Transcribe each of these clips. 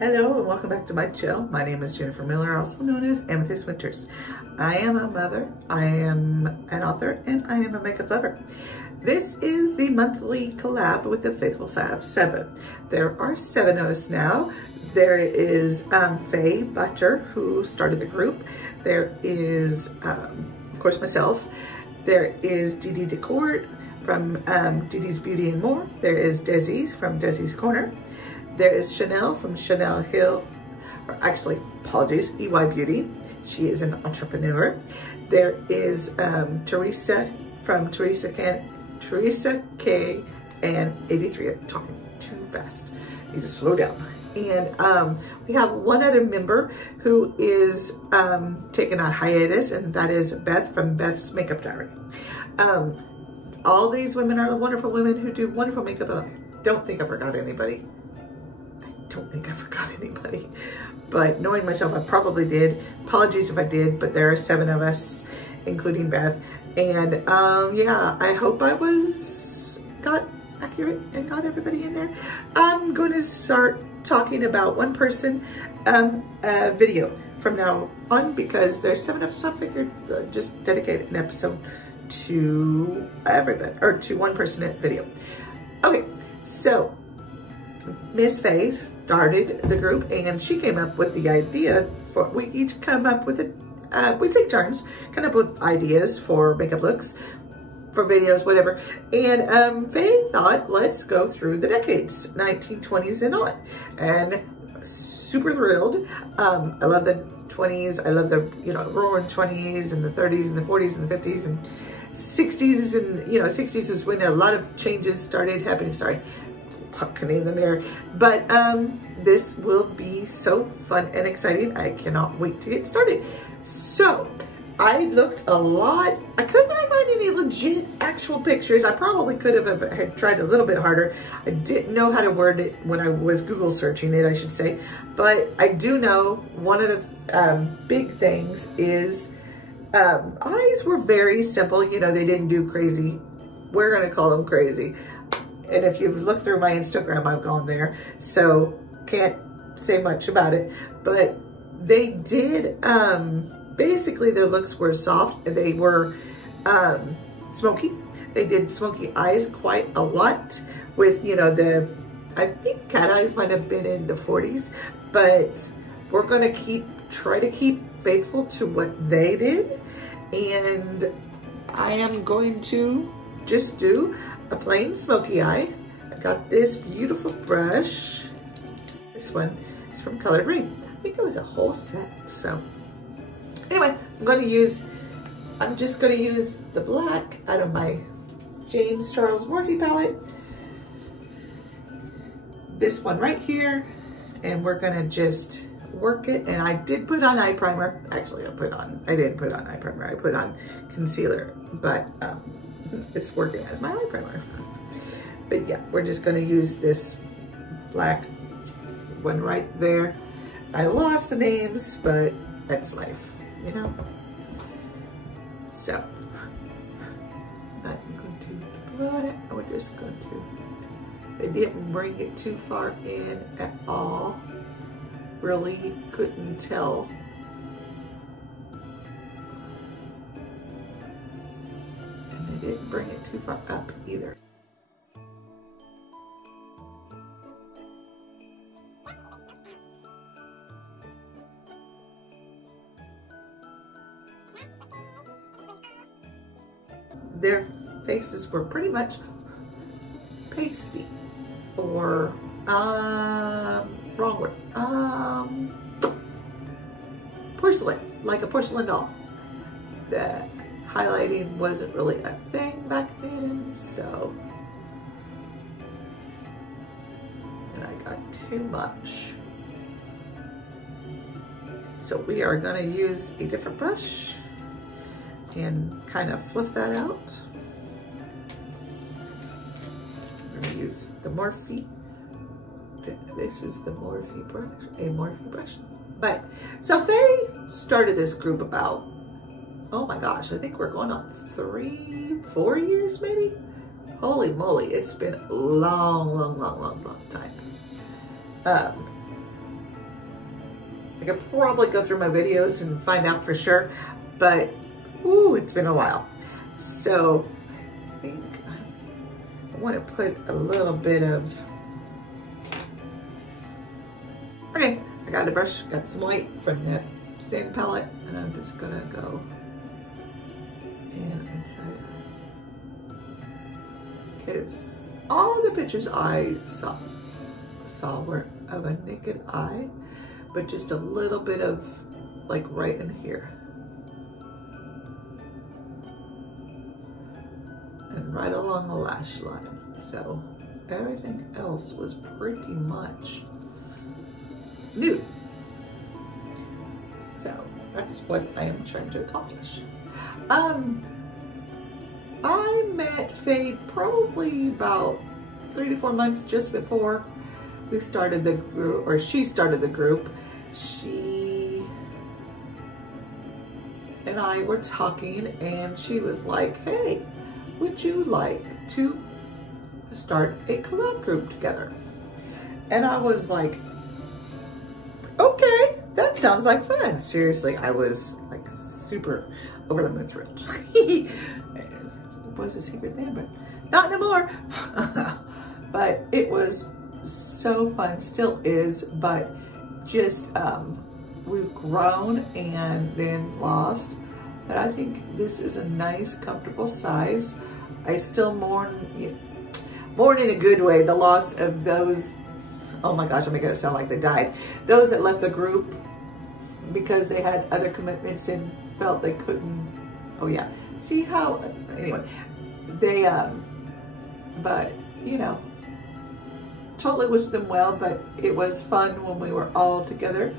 Hello and welcome back to my channel. My name is Jennifer Miller, also known as 1920’s Winters. I am a mother, I am an author, and I am a makeup lover. This is the monthly collab with the Faithful Fab 7. There are 7 of us now. There is Faye Blatcher, who started the group. There is, of course, myself. There is Dede Decorte from Dede's Beauty and More. There is Dezi from Dezi's Corner. There is Shaneill from Shaneill Hill, or actually, apologies, EY Beauty. She is an entrepreneur. There is Theresa from Theresa K and 83. I'm talking too fast. I need to slow down. And we have one other member who is taking a hiatus, and that is Beth from Beth's Makeup Diary. All these women are wonderful women who do wonderful makeup. I don't think I forgot anybody. But knowing myself, I probably did. Apologies if I did, but there are 7 of us, including Beth. And yeah, I hope I got accurate and got everybody in there. I'm going to start talking about one person video from now on, because there's 7 of us. I figured just dedicate an episode to everybody, or to one person at video. Okay, so Miss Faye started the group, and she came up with the idea for, we each come up with it, we take turns, come up with ideas for makeup looks, for videos, whatever. And Faye thought, let's go through the decades, 1920s and on. And super thrilled. I love the 20s. I love the, roaring 20s and the 30s and the 40s and the 50s and 60s. And, 60s is when a lot of changes started happening. Sorry. Pumpkin in the mirror, but this will be so fun and exciting. I cannot wait to get started. So I looked a lot. I could not find any legit actual pictures. I probably could have had tried a little bit harder. I didn't know how to word it when I was Google searching it, I should say, but I do know one of the big things is eyes were very simple. They didn't do crazy. We're gonna call them crazy. And if you've looked through my Instagram, I've gone there, so can't say much about it. But they did, basically their looks were soft, and they were smoky. They did smoky eyes quite a lot with, I think cat eyes might have been in the 40s, but we're gonna try to keep faithful to what they did. And I am going to just do a plain smoky eye. I got this beautiful brush. This one is from Colored Rain. I think it was a whole set. So anyway, I'm just gonna use the black out of my James Charles Morphe palette. This one right here, and we're gonna just work it. And I did put on eye primer. Actually, I didn't put on eye primer. I put on concealer, but it's working as my eye primer. But yeah, we're just gonna use this black one right there. I lost the names, but that's life, So, not going to blow it. We're just going to, they didn't bring it too far in at all. Really couldn't tell. Didn't bring it too far up either. Their faces were pretty much pasty, or wrong word, porcelain, like a porcelain doll. The highlighting wasn't really a thing back then, so, and I got too much. So we are gonna use a different brush and kind of fluff that out. I'm gonna use the Morphe. This is the Morphe brush, a Morphe brush. But, so Faye started this group about, oh my gosh, I think we're going on 3-4 years maybe? Holy moly, it's been a long time. I could probably go through my videos and find out for sure, but ooh, it's been a while. So I think I want to put a little bit of, okay, I got a brush, got some white from that stain palette, and I'm just gonna go in and try to, because all the pictures I saw were of a naked eye, but just a little bit of like right in here. And right along the lash line. So everything else was pretty much nude. So that's what I am trying to accomplish. I met Faye probably about 3 to 4 months just before we started the group, or she started the group. She and I were talking and she was like, hey, would you like to start a collab group together? And I was like, okay, that sounds like fun. Seriously, I was like super over the moon thrilled. It was a secret then, but not anymore. But it was so fun, still is, but just we've grown and then lost. But I think this is a nice, comfortable size. I still mourn in a good way the loss of those, oh my gosh, I'm making it sound like they died. Those that left the group because they had other commitments and felt they couldn't, oh yeah. See how, anyway, they, but you know, totally wish them well, but it was fun when we were all together.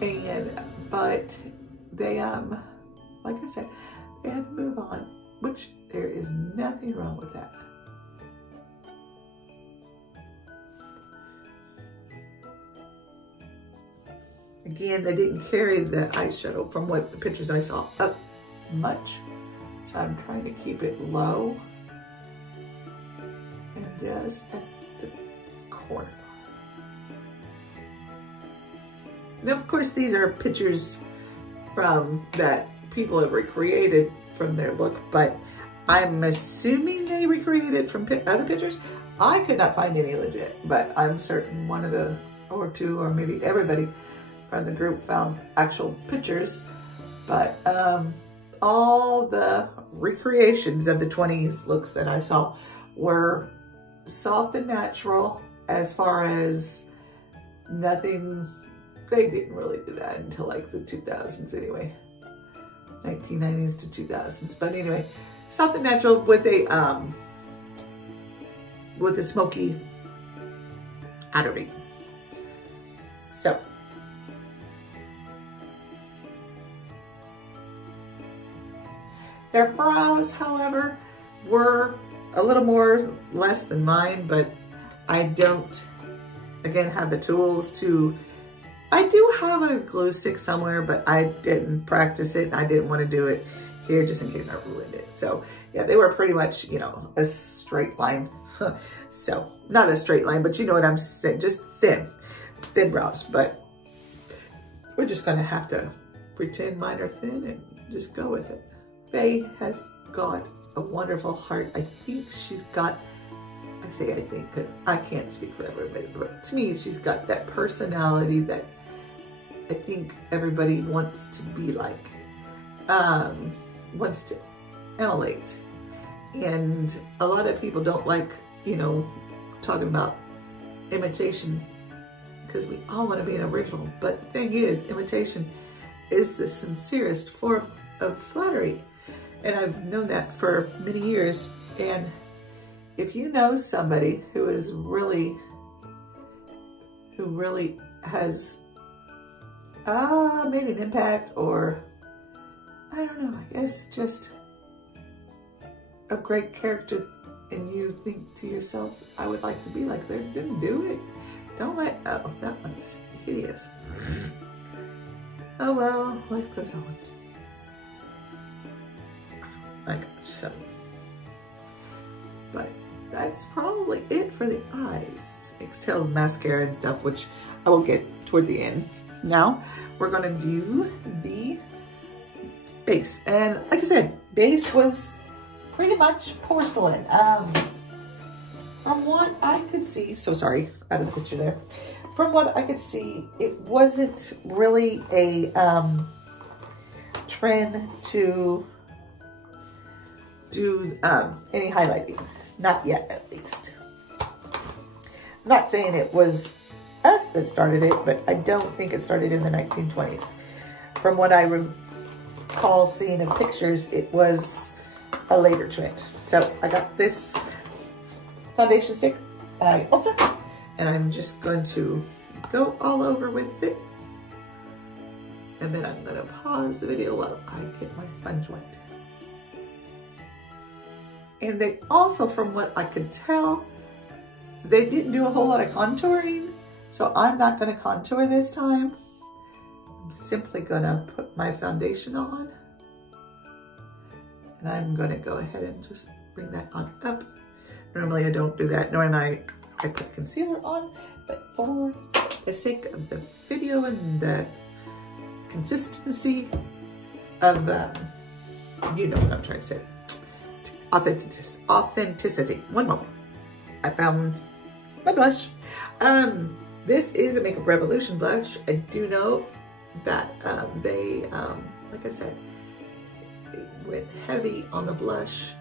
And, but they, like I said, they had to move on, which there is nothing wrong with that. Again, they didn't carry the eyeshadow from what the pictures I saw up much. So I'm trying to keep it low and just at the corner. And of course, these are pictures from that people have recreated from their look, but I'm assuming they recreated from other pictures. I could not find any legit, but I'm certain one of the, or two, or maybe everybody from the group found actual pictures. But all the recreations of the 20s looks that I saw were soft and natural, as far as nothing. They didn't really do that until like the 2000s anyway. 1990s to 2000s. But anyway, soft and natural with a smoky outer ring. So their brows, however, were a little more less than mine, but I don't, again, have the tools to, I do have a glue stick somewhere, but I didn't practice it. I didn't want to do it here just in case I ruined it. So yeah, they were pretty much, you know, a straight line. So not a straight line, but you know what I'm saying, just thin brows. But we're just gonna have to pretend mine are thin and just go with it. Faye has got a wonderful heart. I think she's got, I say I think, because I can't speak for everybody, but to me, she's got that personality that I think everybody wants to be like, wants to emulate. And a lot of people don't like, you know, talking about imitation, because we all want to be an original. But the thing is, imitation is the sincerest form of flattery. And I've known that for many years. And if you know somebody who is really, has made an impact, or I don't know, I guess just a great character, and you think to yourself, I would like to be like them, then do it. Don't let, oh, that one's hideous. Oh well, life goes on. I got shut. But that's probably it for the eyes. Except mascara and stuff, which I will get toward the end. Now we're gonna do the base. And like I said, base was pretty much porcelain. From what I could see, so sorry, out of the picture there. From what I could see, it wasn't really a trend to do any highlighting. Not yet, at least. I'm not saying it was us that started it, but I don't think it started in the 1920s. From what I recall seeing in pictures, it was a later trend. So I got this foundation stick by Ulta, and I'm just going to go all over with it. And then I'm gonna pause the video while I get my sponge wet. And they also, from what I could tell, they didn't do a whole lot of contouring. So I'm not gonna contour this time. I'm simply gonna put my foundation on. And I'm gonna go ahead and just bring that on up. Normally I don't do that, nor am I put concealer on, but for the sake of the video and the consistency of, you know what I'm trying to say, authenticity. One moment, I found my blush. This is a Makeup Revolution blush. I do know that they, like I said, they went heavy on the blush.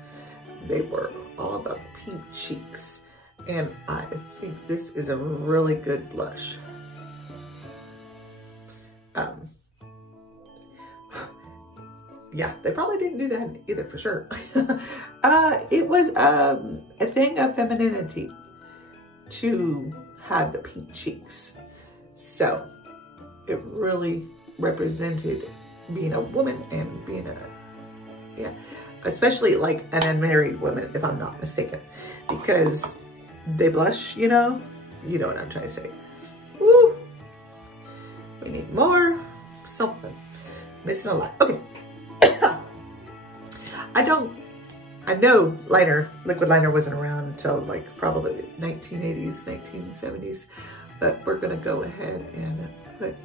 They were all about the pink cheeks. And I think this is a really good blush. Yeah, they probably didn't do that either, for sure. It was a thing of femininity to have the pink cheeks. So it really represented being a woman and being a, yeah, especially like an unmarried woman, if I'm not mistaken, because they blush, you know what I'm trying to say. Woo! We need more something. Missing a lot. Okay. I know liquid liner wasn't around until like probably 1980s, 1970s, but we're gonna go ahead and put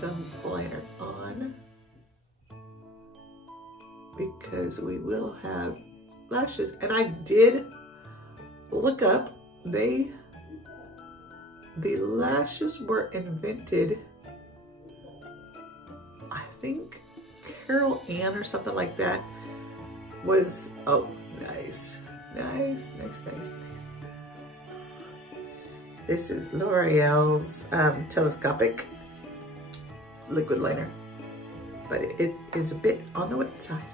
some liner on because we will have lashes. And I did look up, the lashes were invented, I think Carol Ann or something like that was, oh, nice. This is L'Oreal's telescopic liquid liner, but it is a bit on the wet side.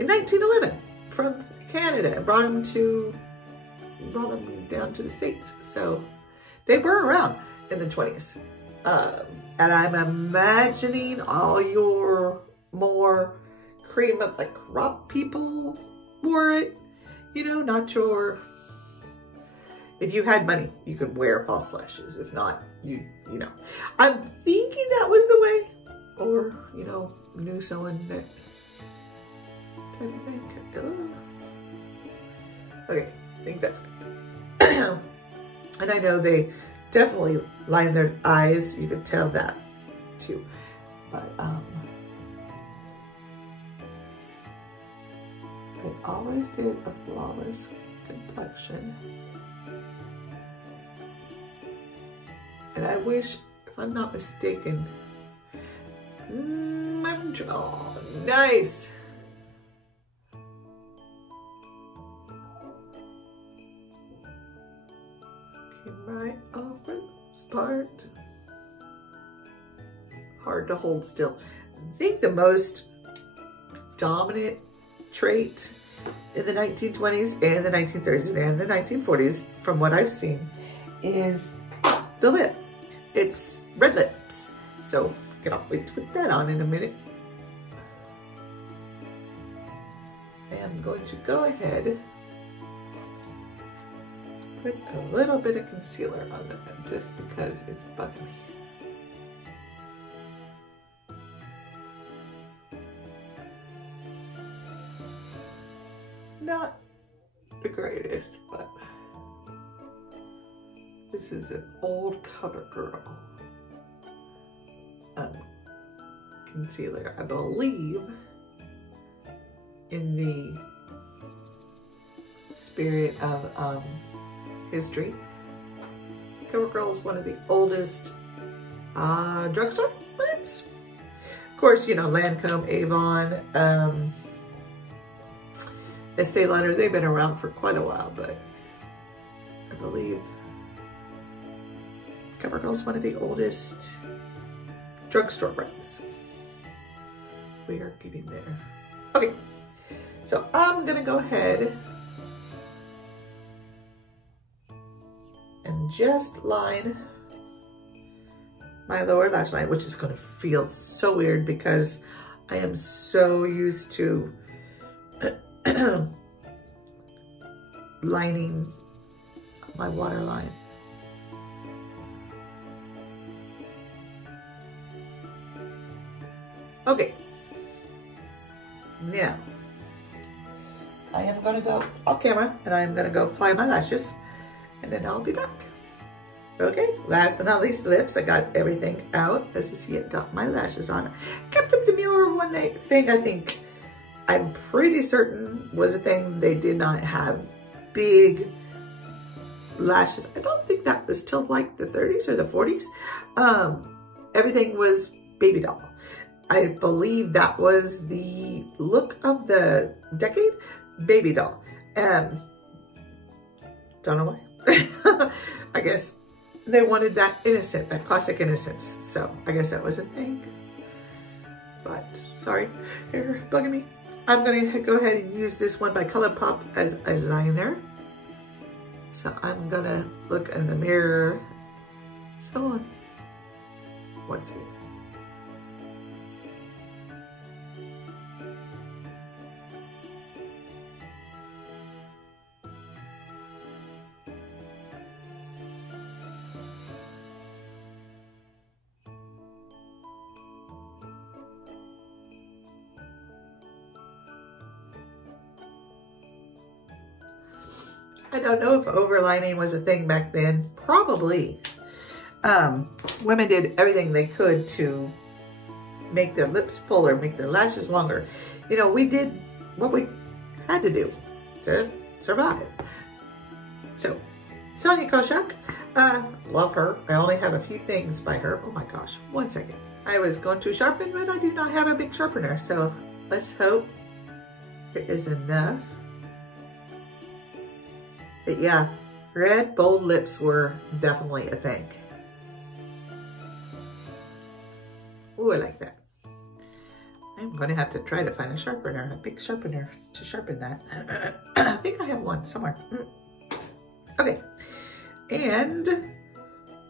In 1911, from Canada, and brought them down to the States. So they were around in the 20s. And I'm imagining all your more cream of the crop people wore it, not your, if you had money, you could wear false lashes. If not, you know. I'm thinking that was the way, or, knew someone that type of thing. Okay, I think that's good. And I know they definitely line their eyes. You could tell that too. But they always did a flawless complexion. And I wish, if I'm not mistaken, oh, nice. Right over this part. Hard to hold still. I think the most dominant trait in the 1920s and the 1930s and the 1940s, from what I've seen, is the lip. It's red lips. So I cannot wait to put that on in a minute. And I'm going to go ahead, put a little bit of concealer on them just because it's bugging me. Not the greatest, but This is an old CoverGirl concealer, I believe, in the spirit of history. CoverGirl is one of the oldest drugstore brands. Of course, you know, Lancome, Avon, Estee Lauder, they've been around for quite a while, but I believe CoverGirl is one of the oldest drugstore brands. We are getting there. Okay, so I'm gonna go ahead and just line my lower lash line, which is gonna feel so weird because I am so used to lining my waterline. Okay, now I am gonna go off camera and I am gonna go apply my lashes and then I'll be back. Okay, last but not least, lips. I got everything out. As you see, I got my lashes on. Kept them demure. One thing I think I'm pretty certain was a thing, they did not have big lashes. I don't think that was till like the 30s or the 40s. Everything was baby doll. I believe that was the look of the decade, baby doll. Don't know why. I guess they wanted that innocent, that classic innocence. So I guess that was a thing. But sorry, you're bugging me. I'm gonna go ahead and use this one by ColourPop as a liner. So I'm gonna look in the mirror. So once again. I don't know if overlining was a thing back then. Probably. Women did everything they could to make their lips fuller, make their lashes longer. You know, we did what we had to do to survive. So, Sonia Koshak, love her. I only have a few things by her. Oh my gosh, 1 second. I was going to sharpen, but I do not have a big sharpener. So, let's hope there is enough. But yeah, red, bold lips were definitely a thing. Ooh, I like that. I'm gonna have to try to find a sharpener, a big sharpener to sharpen that. I think I have one somewhere. Okay, and a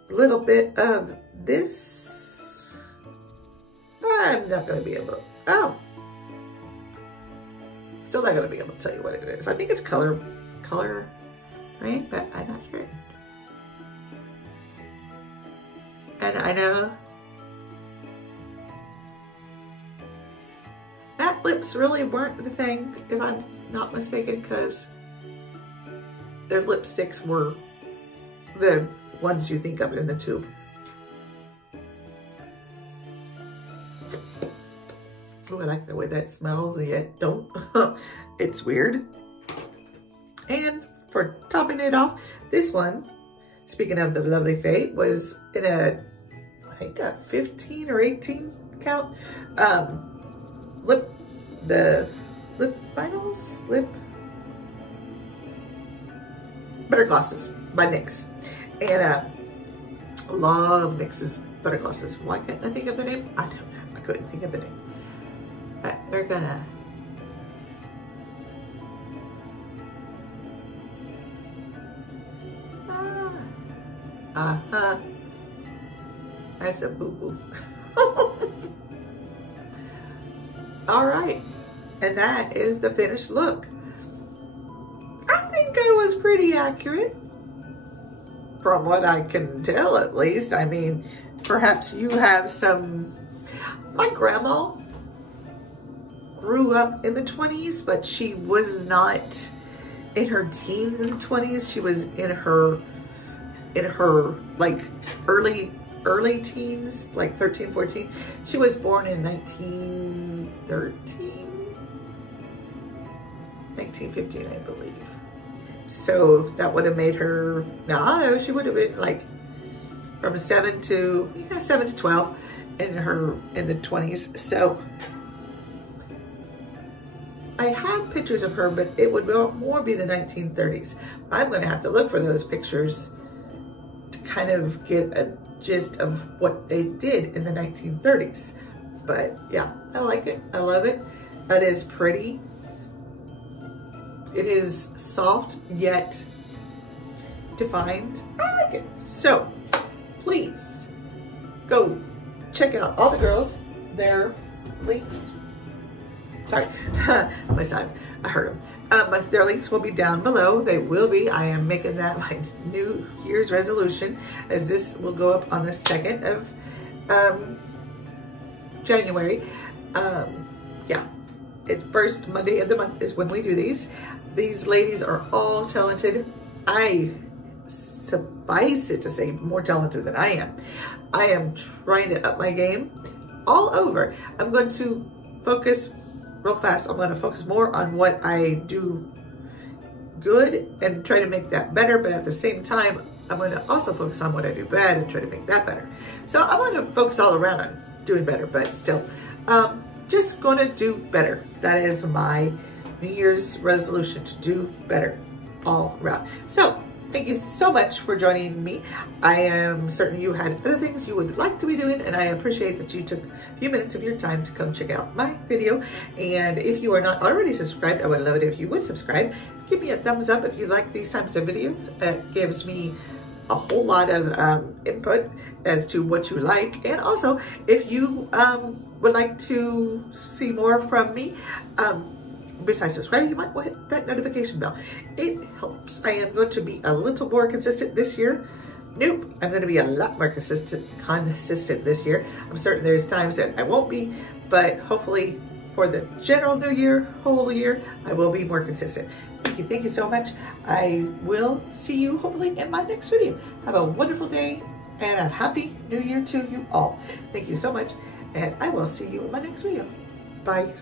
little bit of this. I'm not gonna be able to, oh. Still not gonna be able to tell you what it is. I think it's color, right? But I'm not sure. And I know matte lips really weren't the thing, if I'm not mistaken, because their lipsticks were the ones you think of in the tube. Oh, I like the way that smells, and yet don't. It's weird. And for topping it off, this one, speaking of the lovely Faye, was in a, I think a 15 or 18 count, the lip vinyls, butter glosses by NYX. And I love NYX's butter glosses. Why can't I think of the name? I don't know, I couldn't think of the name. But they're gonna, that's a boo-boo. All right, and that is the finished look. I think I was pretty accurate, from what I can tell at least. I mean, perhaps you have some, my grandma grew up in the 20s, but she was not in her teens and 20s. She was in her in her like early teens, like 13, 14. She was born in 1915, I believe. So that would have made her, no, she would have been like from 7 to 12 in the 20s. So I have pictures of her, but it would more be the 1930s. I'm going to have to look for those pictures to kind of get a gist of what they did in the 1930s. But yeah, I like it. I love it. It is pretty. It is soft yet defined. I like it. So please go check out all the girls, their links. Sorry, my son, I heard him. Their links will be down below. They will be. I am making that my New Year's resolution, as this will go up on the 2nd of January. Yeah, first Monday of the month is when we do these. These ladies are all talented. I suffice it to say more talented than I am. I am trying to up my game all over. I'm going to focus real fast. I'm going to focus more on what I do good and try to make that better. But at the same time, I'm going to also focus on what I do bad and try to make that better. So I'm going to focus all around on doing better, but still, just going to do better. That is my New Year's resolution, to do better all around. So thank you so much for joining me. I am certain you had other things you would like to be doing, and I appreciate that you took a few minutes of your time to come check out my video. And if you are not already subscribed, I would love it if you would subscribe. Give me a thumbs up if you like these types of videos. It gives me a whole lot of input as to what you like. And also, if you would like to see more from me, besides subscribing, you might want to hit that notification bell. It helps. I am going to be a little more consistent this year. Nope, I'm going to be a lot more consistent this year. I'm certain there's times that I won't be, but hopefully for the general new year, whole year, I will be more consistent. Thank you so much. I will see you hopefully in my next video. Have a wonderful day and a happy new year to you all. Thank you so much, and I will see you in my next video. Bye.